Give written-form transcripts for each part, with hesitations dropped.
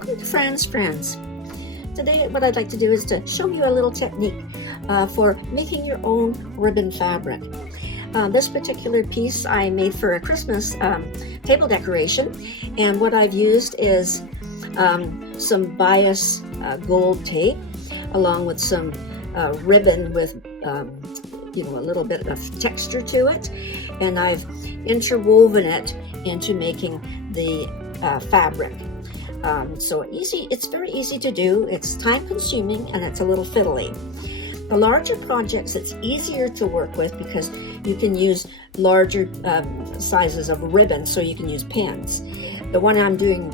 Welcome to Fran's Friends. Today what I'd like to do is to show you a little technique for making your own ribbon fabric. This particular piece I made for a Christmas table decoration, and what I've used is some bias gold tape along with some ribbon with a little bit of texture to it, and I've interwoven it into making the fabric. So easy, it's very easy to do, it's time consuming, and it's a little fiddly. The larger projects, it's easier to work with because you can use larger sizes of ribbon, so you can use pins. The one I'm doing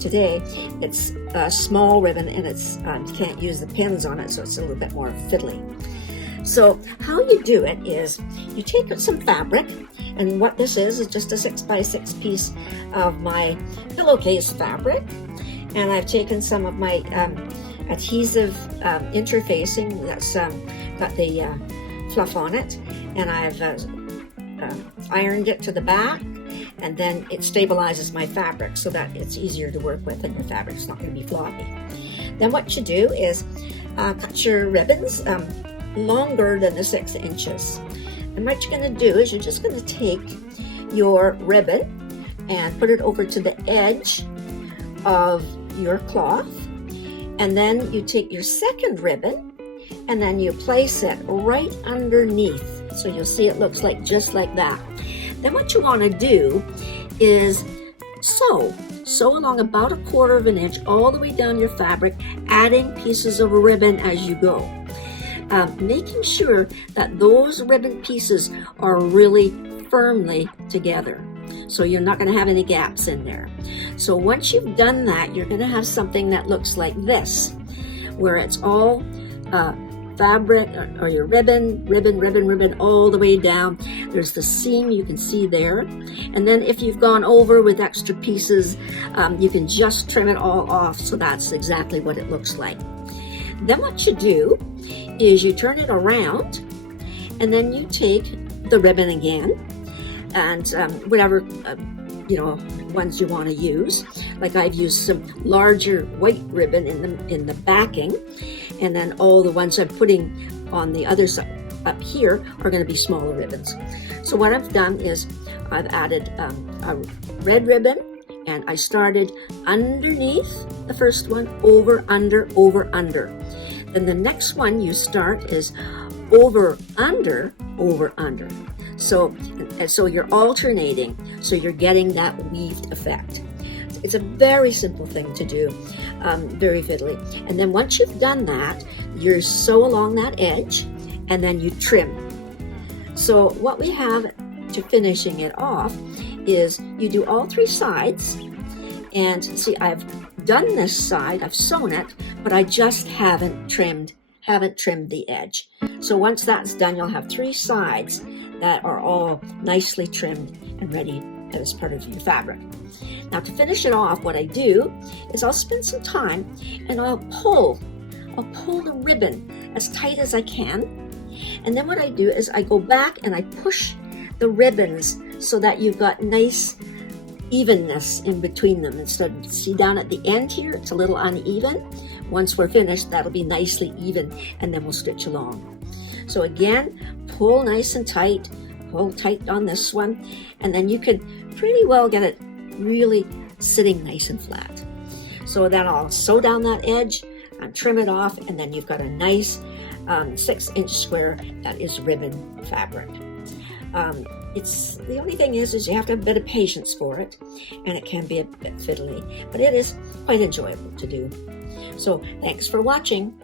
today, it's a small ribbon, and it's you can't use the pins on it, so it's a little bit more fiddly. So how you do it is you take some fabric, and what this is just a 6x6 piece of my pillowcase fabric, and I've taken some of my adhesive interfacing that's got the fluff on it, and I've ironed it to the back, and then it stabilizes my fabric so that it's easier to work with and your fabric's not going to be floppy. Then what you do is cut your ribbons longer than the 6 inches. And what you're going to do is you're just going to take your ribbon and put it over to the edge of your cloth, and then you take your second ribbon and then you place it right underneath, so you'll see it looks like just like that. Then what you want to do is sew along about 1/4 of an inch all the way down your fabric, adding pieces of ribbon as you go. Making sure that those ribbon pieces are really firmly together, so you're not going to have any gaps in there. So once you've done that, you're going to have something that looks like this, where it's all fabric or your ribbon all the way down. There's the seam you can see there, and then if you've gone over with extra pieces, you can just trim it all off, so that's exactly what it looks like. Then what you do is you turn it around, and then you take the ribbon again, and whatever ones you want to use. Like I've used some larger white ribbon in the backing, and then all the ones I'm putting on the other side up here are going to be smaller ribbons. So what I've done is I've added a red ribbon, and I started underneath the first one, over, under, over, under. Then the next one you start is over, under, over, under. So you're alternating, so you're getting that weaved effect. It's a very simple thing to do, very fiddly. And then once you've done that, you sew along that edge, and then you trim. So what we have to finishing it off is you do all 3 sides, and see, I've done this side, I've sewn it, but I just haven't trimmed the edge. So once that's done, you'll have 3 sides that are all nicely trimmed and ready as part of your fabric. Now to finish it off, what I do is I'll spend some time and I'll pull the ribbon as tight as I can, and then what I do is I go back and I push the ribbons so that you've got nice evenness in between them. Instead, see down at the end here, it's a little uneven. Once we're finished, that'll be nicely even, and then we'll stitch along. So again, pull nice and tight, pull tight on this one, and then you can pretty well get it really sitting nice and flat. So then I'll sew down that edge and trim it off, and then you've got a nice 6-inch square that is ribbon fabric. It's the only thing is you have to have a bit of patience for it, and it can be a bit fiddly, but it is quite enjoyable to do. So thanks for watching.